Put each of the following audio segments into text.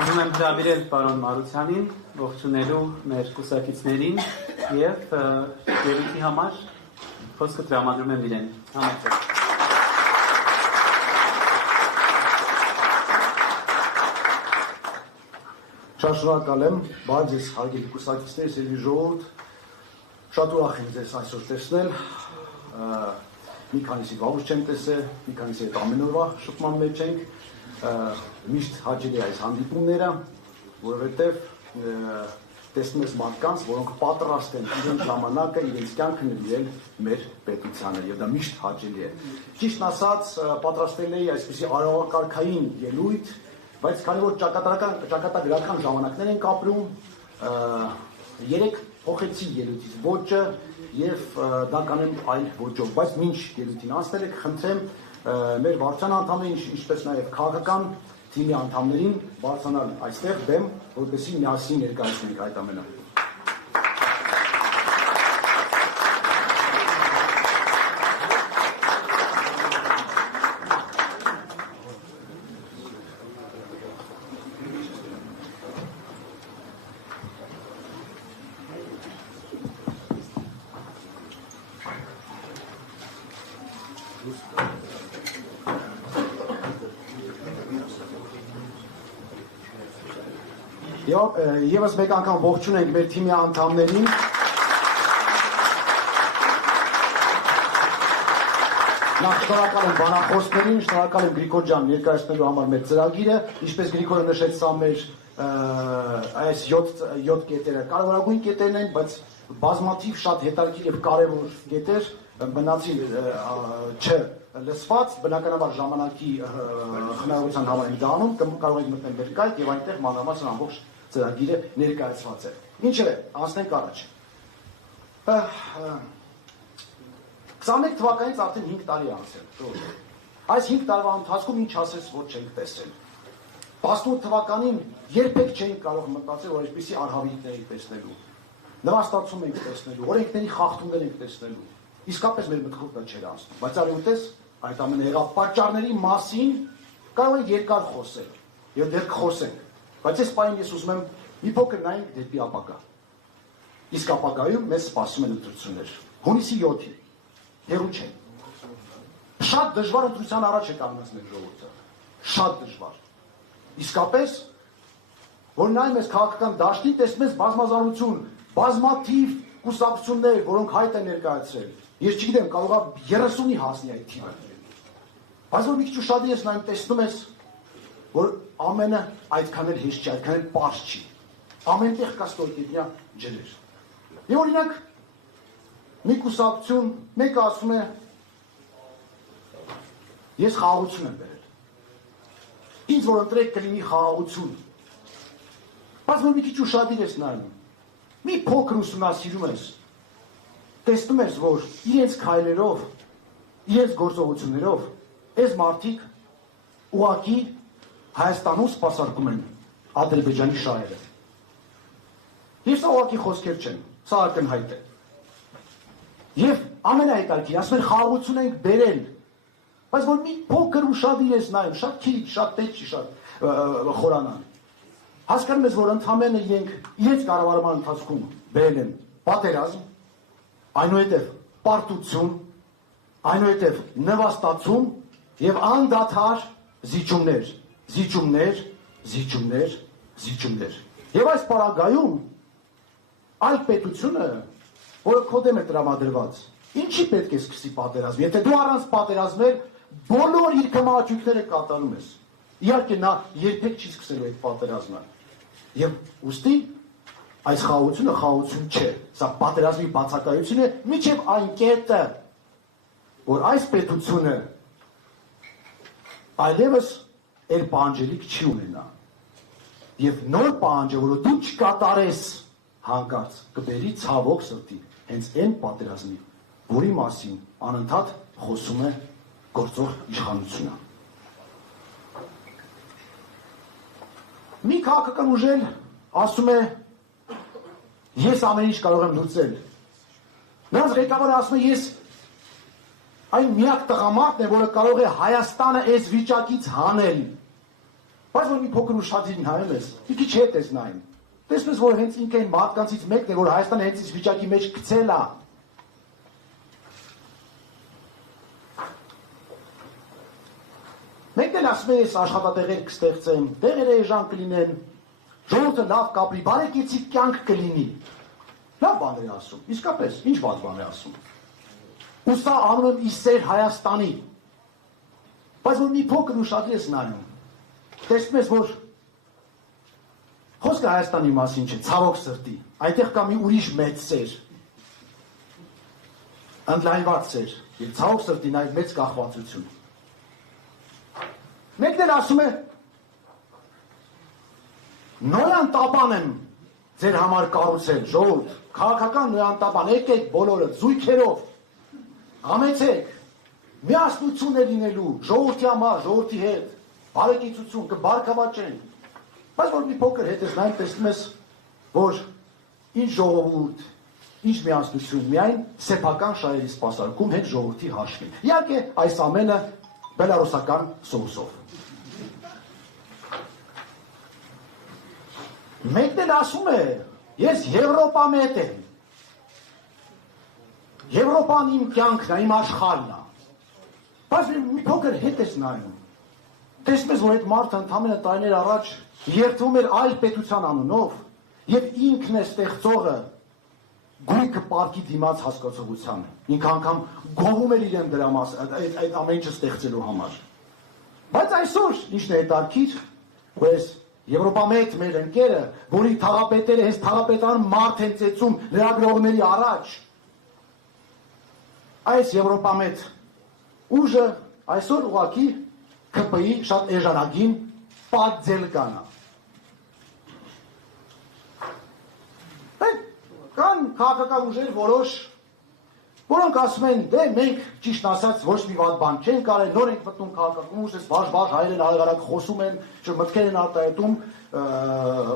Ուզում եմ հրավիրել պարոն Մարությանին ողջունելու մեր կուսակիցներին եւ ելույթի համար խոսքը տրամադրում եմ իրեն։ Համեցեք։ Շատ շնորհակալ եմ, բայց ես հարգելի կուսակիցներ, սիրելի ժողովուրդ, շատ ուրախ եմ ձեզ այսօր տեսնել։ Մի քանիսի վաղուց չեմ տեսել, մի քանիսի հետ ամեն օրվա շփման մեջ ենք։ Միշտ հաճելի այս հանդիպումները, որովհետև տեսնում ես մարդկանց, որոնք պատրաստ են իրենց ժամանակը, իրենց կյանքը նվիրել մեր պետությանը, եւ դա միշտ հաճելի է։ Ճիշտն ասած, պատրաստել էի այսպիսի արարողակարգային ելույթ, բայց քանի որ ճակատագրական ժամանակներ ենք ապրում, երեք փոխեցի ելույթից ոճը եւ դա կանեմ այլ ոճով, բայց մինչ ելույթին անցնել եք, խնդրեմ մեր վարչության անդամներին, ինչպես նաև քաղաքական թիմի անդամներին բարձրանալ այստեղ դեմ, որպեսզի միասին ներկայացնենք այդ ամենը։ Եվս մեկ անգամ ողջուն ենք մեր թիմի անդամներին։ Նախ շնորհակալ եմ բանախոսներին, շնորհակալ եմ Գրիգոր ջան ներկայացնելու համար մեր ծրագիրը, ինչպես Գրիգորը նշեց, սա մեր այս 7 կետերը կարևորագույն կետերն են, բայց բազմաթիվ շատ հետաքրքիր եւ կարևոր կետեր մնացին չլսված, բնականաբար ժամանակի խնայողության համար ենք դա անում, կարող եք մտնել ներկայ եւ այնտեղ մանրամասն ամբողջ ծրագիրը ներկայացված է։ Ինչևէ, անցնենք առաջ։ 21 թվականից արդեն 5 տարի անցել։ Այս 5 տարվա ընթացքում ինչ ասես, որ չենք տեսել։ 18 թվականին երբեք չէինք կարող մտածել, որ այսպիսի արհավիրքներ ենք տեսնելու։ Նվաստացում ենք տեսնելու, օրենքների խախտումներ ենք տեսնելու։ Իսկապես մեր մտքով դա չէր անցնում։ Բայց արյունտես այդ ամենը եղավ պատճառների մասին կարող ենք երկար խոսել եւ դեռ կխոսենք։ Բայց այս պահին ես ուզում եմ մի փոքր նայենք դեպի ապագա։ Իսկ ապագայում մեզ սպասում են ընտրություններ։ Հունիսի 7-ին հեռու չէ։ Շատ դժվար ընտրության առաջ է կանգնած մեր ժողովուրդը։ Շատ դժվար։ Իսկապես, որ նայում ես քաղաքական դաշտին, տեսնում ես բազմազանություն, բազմաթիվ կուսակցություններ, որոնք հայտ են ներկայացրել։ Ես չգիտեմ, կարող է 30-ի հասնի այդ թիվը։ Բայց որ մի քիչ ուշադիր ես նայում, տեսնում ես, որ ամենը այդքան էլ հեշտ չի, այդքան էլ պարզ չի։ Ամենտեղ կա ստորգետնյա ջրեր։ Եվ օրինակ, մի կուսակցություն, մեկը ասում է, ես խաղաղություն եմ բերել։ Ինձ որ ընտրեք կլինի խաղաղություն։ Բայց որ մի քիչ ուշադիր ես նայում, մի փոքր ուսումնասիրում ես, տեսնում ես, որ իրենց քայլերով, իրենց գործողություններով, այս մարդիկ ուղղակի Հայաստանում սպասարկում են Ադրբեջանի շահերը։ Եվ սա ուղղակի խոսքեր չեն, սա ակնհայտ է։ Եվ ամենահետաքրքիրը, ասում են խաղաղություն ենք բերել, բայց որ մի փոքր ուշադիր ես նայում, շատ քիչ, շատ տետ չի, շատ խորանալ։ Հասկանում ես, որ ընդամենը իրենց կառավարման ընթացքում բերել են պատերազմ, այնուհետև պարտություն, այնուհետև նվաստացում եւ անդադար զիջումներ։ Եվ այս պարագայում այլ պետությունը, որը քո դեմ է տրամադրված, ինչի պետք է սկսի պատերազմ, եթե դու առանց պատերազմել բոլոր իր կմաճույքները կատարում ես։ Իհարկե նա երբեք չի սկսելու այդ պատերազմը։ Եվ ուստի այս խաղաղությունը խաղաղություն չէ, սա պատերազմի բացակայություն է միջև այն կետը, որ այս պետությունը այլևս էլ պահանջելիք չի ունենա։ Եվ նոր պահանջը, որը դու չկատարես հանկարծ, կբերի ցավոք սրտի հենց այն պատերազմի, որի մասին անընդհատ խոսում է գործող իշխանությունը։ Մի քաղաքական ուժ ասում է, ես ամեն ինչ կարող եմ լուծել։ Նրանց ղեկավարը ասում է, ես այն միակ տղամարդն է, որը կարող է Հայաստանը այս վիճակից հանել։ Բայց որ մի փոքր ուշադիր նայում ես, մի քիչ հետ ես նայում։ Տեսնում ես, որ հենց ինքը այն մարդկանցից մեկն է, որ Հայաստանը հենց այս վիճակի մեջ գցել է։ Մեկն էլ ասում է, ես աշխատատեղեր կստեղծեմ, տեղերը էժան կլինեն, ժողովուրդը լավ կապրի, բարեկեցիկ կյանք կլինի։ Լավ բաներ է ասում, իսկապես, ինչ վատ բան է ասում։ Ու սա անում եմ իսեր Հայաստանի։ Բայց որ մի փոքր ուշադիր ես նայում, տեսնում ես, որ խոսքը Հայաստանի մասին չէ, ցավոք սրտի, այնտեղ կա մի ուրիշ մեծ սեր, ընդլայնված սեր, եւ ցավոք սրտի նաեւ մեծ կախվածություն։ Մեկն էլ ասում է, նոյան տապան եմ ձեր համար կառուցել, ժողովուրդ, քաղաքական նոյան տապան, եկեք բոլորը, զույգերով, համեցեք, միասնություն է լինելու, ժողովրդի համար, ժողովրդի հետ, բարեկեցություն, կբարգավաճեն։ Բայց որ մի փոքր հետ ես նայում, տեսնում ես, որ ինչ ժողովուրդ, ինչ միասնություն, միայն սեփական շահերի սպասարկում հետ ժողովրդի հաշվին։ Իհարկե, այս ամենը բելարուսական սոուսով։ Մեկն էլ ասում է, ես Եվրոպամետ եմ։ Եվրոպան իմ կյանքն է, իմ աշխարհն է։ Բայց մի փոքր հետ ես նայում։ Տեսնում ես, որ այդ մարդը ընդամենը տարիներ առաջ երդվում էր այլ պետության անունով եւ ինքն է ստեղծողը գույքը պարկի դիմաց հասկացողությանը։ Ինքը անգամ գովում էր իրեն դրա մաս այդ ամեն ինչը ստեղծելու համար։ Բայց այսօր ինչն է հետաքրքիր, որ այս Եվրոպամետ մեր ընկերը, որի թաղապետերը հենց թաղապետան մարդ են ծեծում լրագրողների առաջ, այս Եվրոպամետ ուժը այսօր ուղղակի ԿՊ-ի շատ էժանագին պատձելկանա։ Կան քաղաքական ուժեր որոշ, որոնք ասում են, դե մենք ճիշտ ասած ոչ մի վատ բան չենք արել, նոր ենք մտնում քաղաքական ուժ, վաշ-վաշ հայերեն արագ խոսում են, մտքեր են արտահայտում,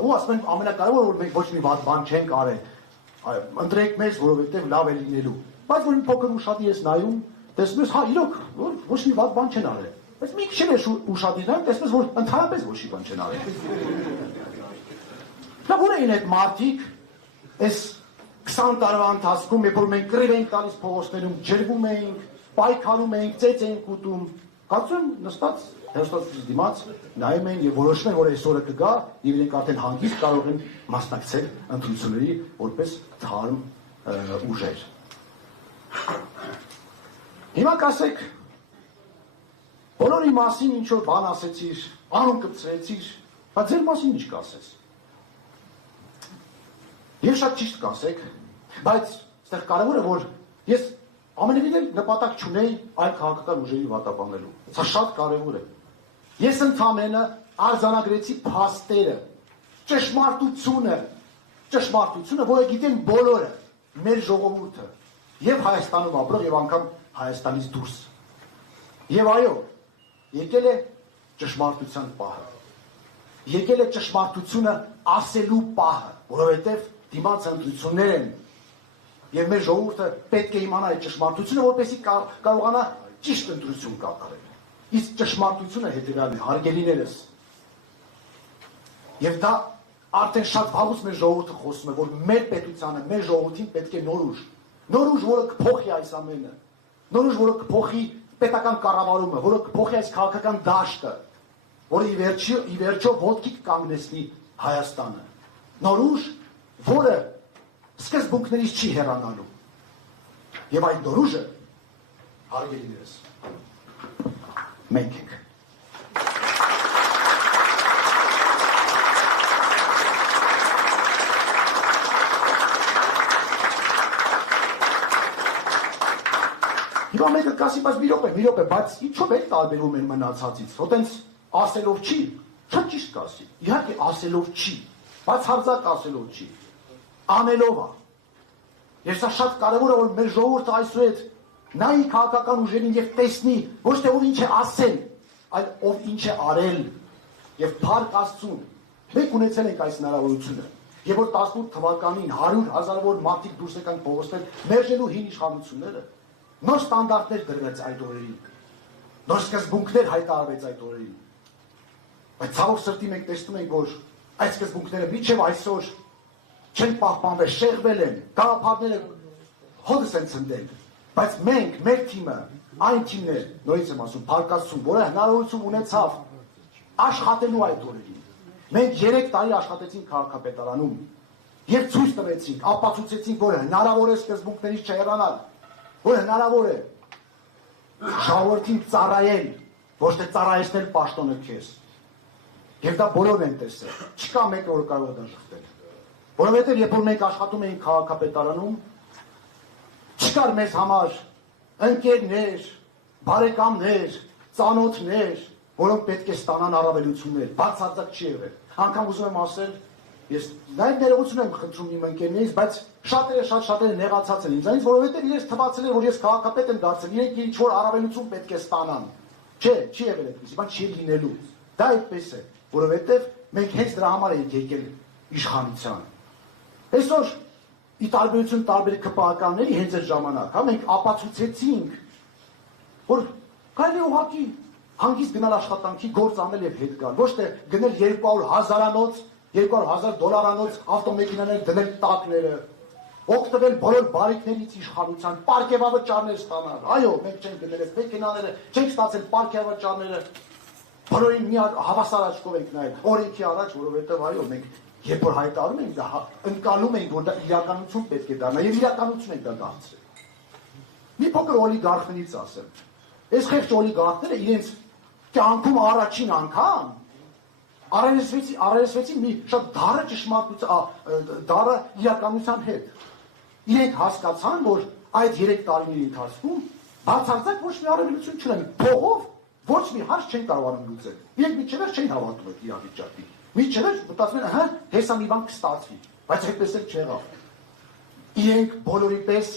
ու ասում են ամենակարևորը որ մենք ոչ մի վատ բան չենք արել։ Ընտրեք մեզ, որովհետև լավ է լինելու։ Բայց որ մի փոքր ուշադիր ես նայում, տեսնում ես, հա, իրոք, ոչ մի վատ բան չեն արել։ Բայց մի քիչ էլ ուշադիր նայում, տեսնում ես, որ ընդհանրապես ոչ մի բան չեն արել։ Լավ, ուր էին այդ մարդիկ, այս 20 տարվա ընթացքում, երբ որ մենք կռիվ էինք տալիս փողոցներում, ջրվում էինք, պայքարում էինք, ծեծ էինք ուտում, կարծում նստած հերոստատուս դիմաց նայում էին եւ որոշում են, որ այսօրը կգա եւ իրենք արդեն հանգիստ կարող են մասնակցել ընտրությունների որպես թարմ ուժեր։ Հիմա կասեք, բոլորի մասին ինչ որ բան ասեցիր, անուն կպցրեցիր, բայց ձեր մասին ինչ կասես։ Եվ շատ ճիշտ կասեք, բայց այստեղ կարևորը որ ես ամենևին էլ նպատակ չունեի այլ քաղաքական ուժերի վատաբանելու։ Սա շատ կարևոր է։ Ես ընդամենը արձանագրեցի փաստերը, ճշմարտությունը, որը գիտեն բոլորը, մեր ժողովուրդը, եւ Հայաստանում ապրող եւ անգամ Հայաստանից դուրս։ Եվ այո, եկել է ճշմարտության պահը։ Եկել է ճշմարտությունը ասելու պահը, որովհետեւ դիմաց ընտրություններ են եւ մեր ժողովուրդը պետք է իմանա այդ ճշմարտությունը, որպեսզի կարողանա ճիշտ ընտրություն կատարել։ Իսկ ճշմարտությունը հետեւյալն է, հարգելիներս։ Եվ դա արդեն շատ վաղուց մեր ժողովուրդը խոսում է, որ մեր պետությանը, մեր ժողովրդին պետք է նոր ուժ, որը կփոխի այս ամենը, նոր ուժ, որը կփոխի պետական կառավարումը, որը կփոխի այս քաղաքական դաշտը, որը ի վերջո ոտքի կանգնեցնի Հայաստանը։ Նոր ուժ, որը սկզբունքներից չի հեռանալու։ Եվ այդ նոր ուժը, հարգելիներս, մենք ենք։ Հիմա մեկը կասի, բայց մի րոպե, բայց ինչով է տարբերվում են մնացածից, հոտենց ասելով չի, շատ ճիշտ կասի, իհարկե ասելով չի, բայց հարձակ ասելով չի, անելով է։ Եվ սա շատ կարևոր է, որ մեր ժողովուրդը այսուհետ նայի քաղաքական ուժերին եւ տեսնի, ոչ թե ով ինչ է ասել, այլ ով ինչ է արել, եւ փառք Աստծուն, մենք ունեցել ենք այս հնարավորությունը, եւ որ 18 թվականին 100,000-ավոր մարդիկ դուրս եկան փողոցներ, մերժելու հին իշխանությունները, նոր ստանդարտներ դրվեց այդ օրերին, նոր սկզբունքներ հայտարարվեց այդ օրերին։ Բայց ցավոք սրտի մենք տեսնում ենք, որ այս սկզբունքները մինչև այսօր չեն պահպանվել, շեղվել են, գաղափարները հոդս են ցնդել։ Բայց մենք, մեր թիմը, այն թիմն է, նորից եմ ասում, Փառքաստուն, որը հնարավորություն ունեցավ աշխատելու այդ օրերին։ Մենք 3 տարի աշխատեցինք քաղաքապետարանում եւ ցույց տվեցինք, ապացուցեցինք, որ հնարավոր է սկզբունքներից չհեռանալ, որ հնարավոր է ժողովրդին ծառայել, ոչ թե ծառայեցնել պաշտոնը քեզ։ Եվ դա բոլորն են տեսել։ Չկա մեկը, որ կարող է դա շղթել։ Որովհետև երբ որ մենք աշխատում էինք քաղաքապետարանում, չկար մեզ համար ընկերներ, բարեկամներ, ծանոթներ, որոնք պետք է ստանան առավելություններ, բացարձակ չի եղել։ Անգամ ուզում եմ ասել, ես նաև ներողություն եմ խնդրում իմ ընկերներից, բայց շատերը նեղացած են ինձանից, որովհետև իրենց թվացել է, որ ես քաղաքապետ եմ դարձել, իրենք ինչ որ առավելություն պետք է ստանան։ Չէ, չի եղել այդպես, բան չի լինելու։ Դա այդպես է, որովհետև մենք հենց դրա համար ենք եկել իշխանության։ Այսօր ի տարբերություն տարբեր ԿՊԱ-ականների հենց այդ ժամանակ, մենք ապացուցեցինք, որ կարելի է ուղղակի հանգիստ գնալ աշխատանքի գործ անել եւ հետ գալ, ոչ թե գնել 200,000-անոց, $200,000 ավտոմեքենաներ դնել տակները, օգտվել բոլոր բարիքներից իշխանության, պարգևավճարներ ստանալ։ Այո, մենք չենք գնել այդ մեքենաները, չենք ստացել պարգևավճարները, բոլորին մի հավասար աչքով ենք նայել, օրենքի առաջ, որովհետև այո, մենք երբ որ հայտարարում ենք դա, ընկալում ենք, որ դա իրականություն պետք է դառնա եւ իրականություն ենք դա դարձրել։ Մի փոքր օլիգարխներից ասեմ։ Այս խեղճ օլիգարխները իրենց կյանքում առաջին անգամ առերեսվեցին մի շատ դառը ճշմարտության, դառը իրականության հետ։ Իրենք հասկացան, որ այդ 3 տարիների ընթացքում բացարձակ ոչ մի առավելություն չունեն։ Փողով ոչ մի հարց չեն կարողանում լուծել։ Իրենք միջևեր չեն հավատում այդ իրավիճակին։ Միջևեր մտածում են, հա, հեսա մի բան կստացվի, բայց այդպես էլ չեղավ։ Իրենք բոլորի պես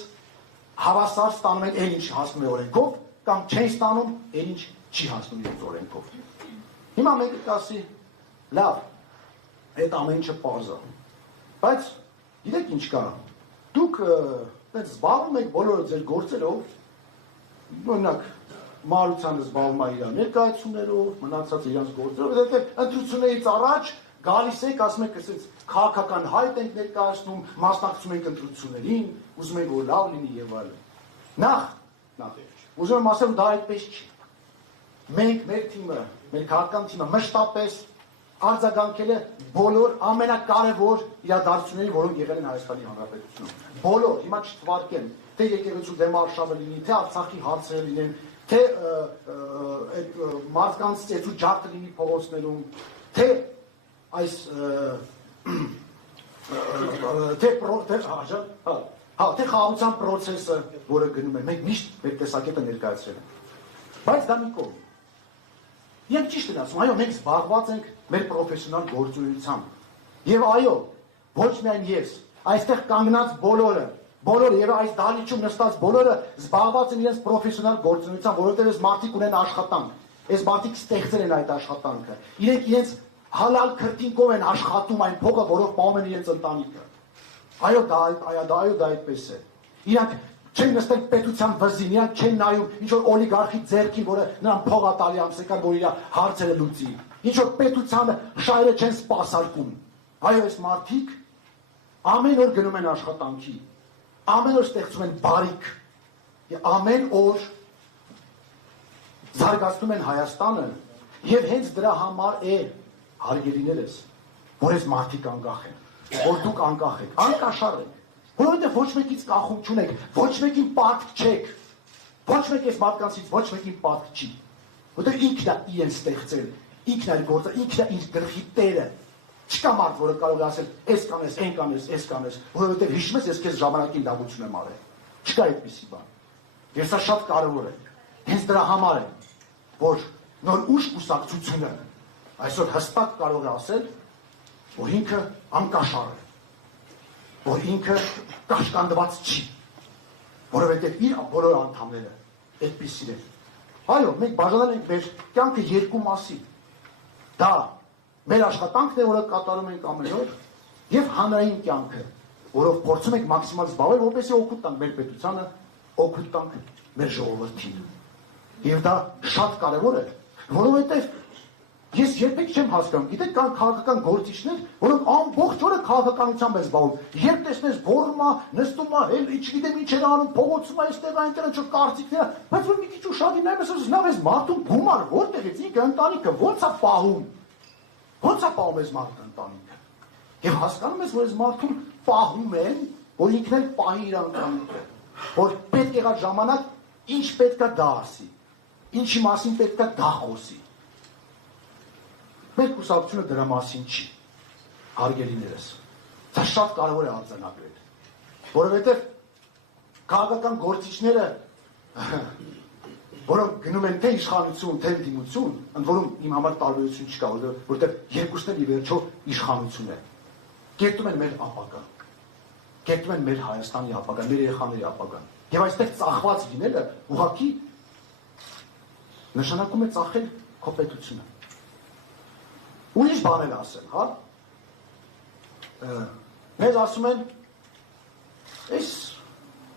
հավասար ստանում են այն ինչ հասնում է օրենքով, կամ չեն ստանում այն ինչ չի հասնում իրենց օրենքով։ Հիմա մեկը կասի, լավ, այդ ամեն ինչը պարզ է։ Բայց գիտեք ինչ կա։ Դուք այդպես զբաղվում եք բոլորը ձեր գործերով, օրինակ մարությանը զբաղվում է իր ներկայացումներով, մնացած իրանց գործերով, որովհետև ընտրություններից առաջ գալիս եք, ասում եք, ասես քաղաքական հայտ ենք ներկայացնում, մասնակցում ենք ընտրություններին, ուզում ենք որ լավ լինի եւ այլն։ Նախ ուզում եմ ասեմ, դա այդպես չի։ Մենք մեր թիմը, մեր քաղաքական թիմը մշտապես արձագանքել է բոլոր ամենակարևոր իրադարձություններին, որոնք եղել են Հայաստանի Հանրապետությունում։ Բոլոր, հիմա չթվարկեմ, թե եկեղեցու դեմ արշավը լինի, թե Արցախի հարցերը լինեն, թե այդ մարդկանց ծեծու ջարդը լինի փողոցներում, թե այս թե խաղաղության process-ը, որը գնում է, մենք միշտ մեր տեսակետը ներկայացրել ենք։ Բայց դա մի կողմ։ Եվ ճիշտ եմ ասում, այո, մենք զբաղված ենք մեր պրոֆեսիոնալ գործունեությամբ։ Եվ այո, ոչ միայն ես, այստեղ կանգնած բոլորը եւ այս դահլիճում նստած բոլորը զբաղված են իրենց պրոֆեսիոնալ գործունեությամբ, որովհետեւ այս մարդիկ ունեն աշխատանք։ Այս մարդիկ ստեղծել են այդ աշխատանքը։ Իրենք իրենց հալալ քրտինքով են աշխատում այն փողը, որով պահում են իրենց ընտանիքը։ Այո, դա այդպես է։ Իրանք չեն նստել պետության վզին, իրանք չեն նայում ինչ որ օլիգարխի ձեռքին, որը նրան փող է տալի ամսական, որ իր հարցերը լուծի։ Ինչ որ պետությանը շահերը չեն սպասարկում։ Այո, այս մարդիկ ամեն օր գնում են աշխատանքի, ամեն օր ստեղծում են բարիք, եւ ամեն օր զարգացնում են Հայաստանը, եւ հենց դրա համար է հարգելիներս, որ այս մարդիկ անկախ են, որ դուք անկախ եք, անկաշառ եք, որովհետև ոչ մեկից կախում չունեք, ոչ մեկին պատկ չեք, ոչ մեկ այս մարդկանցից ոչ մեկին պատկ չի, որովհետև ինքն է իրեն ստեղծել, ինքն է գործը, ինքն է իր գլխի տերը, չկա մարդ, որը կարող է ասել, այս կանես, այն կանես, այս կանես, որովհետև հիշում ես, ես քեզ ժամանակին լավություն եմ արել, չկա այդպիսի բան, եւ սա շատ կարևոր է, հենց դրա համար է, որ նոր ուժ կուսակցությունը այսօր հստակ կարող է ասել, որ ինքը անկաշառ է, որ ինքը կաշկանդված չի, որովհետև իր բոլոր անդամները այդպիսին են։ Այո, մենք բաժանել ենք մեր կյանքը երկու մասի։ Դա մեր աշխատանքն է, որը կատարում ենք ամեն օր, եւ հանրային կյանքը, որով փորձում ենք մաքսիմալ զբաղվել, որպեսզի օգուտ տանք մեր պետությանը, օգուտ տանք մեր ժողովրդին։ Եվ դա շատ կարևոր է, որովհետև Ես երբեք չեմ հասկանում, գիտեք, կան քաղաքական գործիչներ, որոնք ամբողջ օրը քաղաքականությամբ են զբաղվում։ Երբ տեսնես գոռում է, նստում է, էլ չգիտեմ ինչ էր անում, փողոցում է, այստեղ այնտեղ ինչ կարծիքներ, բայց որ մի քիչ ուշադիր նայում ես, լավ էս մարդուն գումար որտեղից ինքը ընտանիքը ո՞նց է պահում։ Ո՞նց է պահում էս մարդը ընտանիքը։ Եվ հասկանում ես, որ էս մարդուն պահում են, որ ինքն էլ պահի իր ընտանիքը, որ պետք եղած ժամանակ ինչ պետքա դա ասի, ինչի մասին պետքա դա խոսի։ Մեր կուսակցությունը դրա մասին չի, հարգելիներս, դա շատ կարևոր է արձանագրել, որովհետև քաղաքական գործիչները, որոնք գնում են թե իշխանություն, թե ընդդիմություն, ընդ որում իմ համար տարբերություն չկա, որովհետև երկուսն էլ ի վերջո իշխանություն է, կերտում են մեր ապագան, կերտում են մեր Հայաստանի ապագան, մեր երեխաների ապագան, եւ այստեղ ծախված լինելը ուղղակի նշանակում է ծախել քո պետությունը։ Ուրիշ բան են ասել, հա։ Մեզ ասում են, այս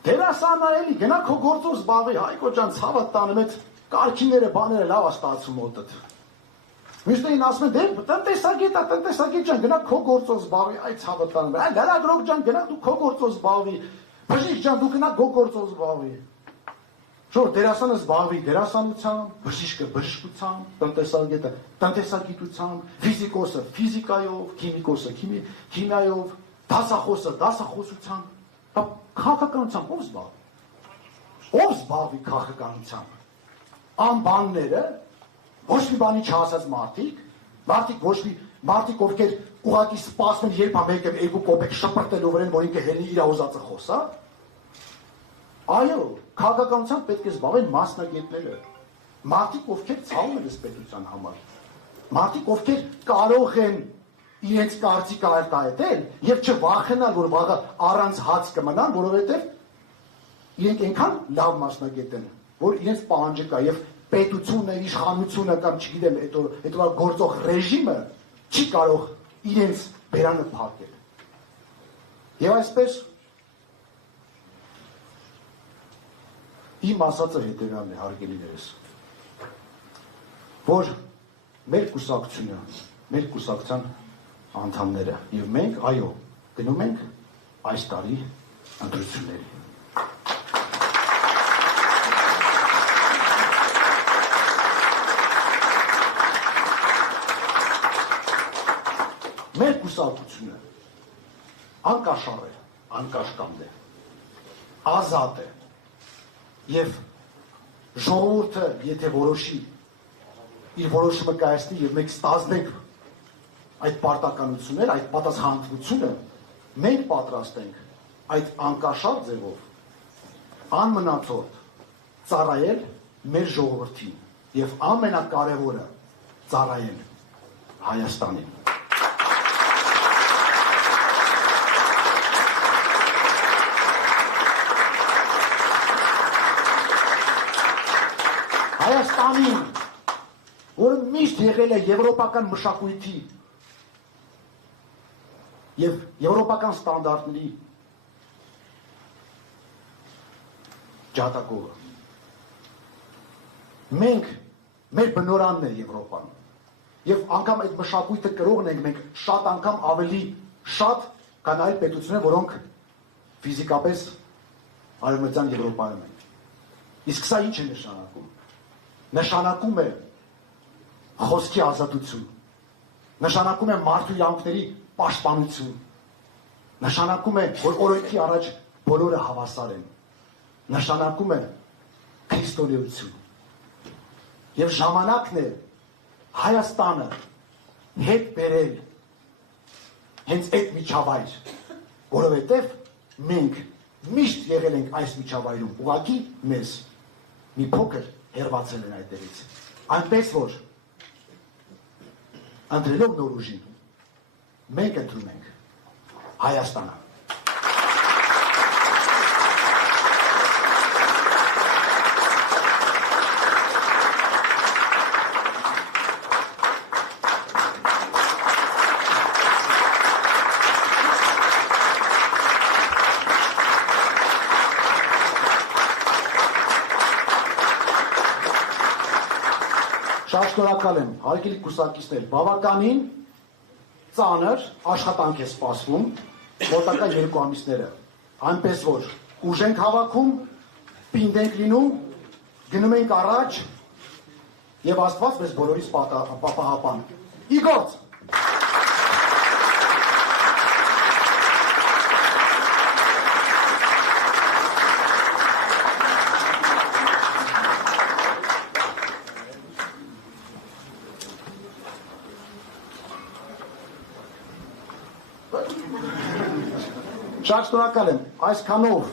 դերասանն էլի, գնա քո գործով զբաղվի, Հայկո ջան, ցավը տանում այդ կարքիները, բաները լավ է ստացում մոտդ։ Մյուսներին ասում են, դե տնտեսագետ ջան, գնա քո գործով զբաղվի, այ ցավը տանում, այ լրագրող ջան, գնա դու քո գործով զբաղվի, բժիշկ ջան, դու գնա քո գործով զբաղվի։ Շոր դերասանը զբաղվի դերասանությամբ, բժիշկը բժշկությամբ, տնտեսագետը տնտեսագիտությամբ, ֆիզիկոսը ֆիզիկայով, քիմիկոսը քիմիայով, դասախոսը դասախոսությամբ, քաղաքականությամբ ով զբաղվի։ Ով զբաղվի քաղաքականությամբ։ Անբանները ոչ մի բանի չհասած մարդիկ ովքեր ուղղակի սպասում են, երբ մեկը երկու կոպեկ շպրտելով են, որ ինքը հելնի իր ուզածը խոսա։ Այո, քաղաքականությամբ պետք է զբաղվեն մասնագետները, մարդիկ, ովքեր ցավում են պետության համար, մարդիկ, ովքեր կարող են իրենց կարծիքը արտահայտել եւ չվախենալ, որ վաղը առանց հաց կմնան, որովհետեւ իրենք այնքան լավ մասնագետ են, որ իրենց պահանջը կա եւ պետությունը, իշխանությունը կամ չգիտեմ, այդ գործող ռեժիմը չի կարող իրենց բերանը փակել։ Եվ այսպես իմ ասածը հետևյալն է, հարգելիներս, որ մեր կուսակցությունը, մեր կուսակցության անդամները եւ մենք, այո, գնում ենք այս տարի ընտրությունների։ Մեր կուսակցությունը անկաշառ է, անկաշկանդ է, ազատ է, եւ ժողովուրդը, եթե որոշի, իր որոշումը կայացնի եւ մենք ստանձնենք այդ պարտականությունները, այդ պատասխանատվությունը, մենք պատրաստ ենք այդ անկաշառ ձևով անմնացորդ ծառայել մեր ժողովրդին եւ ամենակարևորը ծառայել Հայաստանին։ Հայաստանին, որը միշտ եղել է եվրոպական մշակույթի եւ եվրոպական ստանդարտների ջատագովը։ Մենք, մեր բնորանն է Եվրոպան, եւ անգամ այդ մշակույթը կրողն ենք մենք շատ անգամ ավելի շատ կան այլ պետություններ, որոնք ֆիզիկապես արևմտյան Եվրոպայում են։ Իսկ սա ինչ է նշանակում։ Նշանակում է խոսքի ազատություն, նշանակում է մարդու իրավունքների պաշտպանություն, նշանակում է, որ օրենքի առաջ բոլորը հավասար են, նշանակում է քրիստոնեություն։ Եվ ժամանակն է Հայաստանը հետ բերել հենց այդ միջավայր, որովհետև մենք միշտ եղել ենք այս միջավայրում, ուղղակի մեզ մի փոքր հերվածել են այդտեղից։ Այնպես որ ընտրելով նոր ուժին, մենք ընտրում ենք Հայաստանը։ Շատ շնորհակալ եմ, հարգելի կուսակիցներ, բավականին ծանր աշխատանք է սպասվում մոտակա 2 ամիսները, այնպես որ ուժ ենք հավաքում, պինդ ենք լինում, գնում ենք առաջ եւ Աստված մեզ բոլորիս պահապան։ Իգոց Շատ շնորհակալ եմ, այսքանով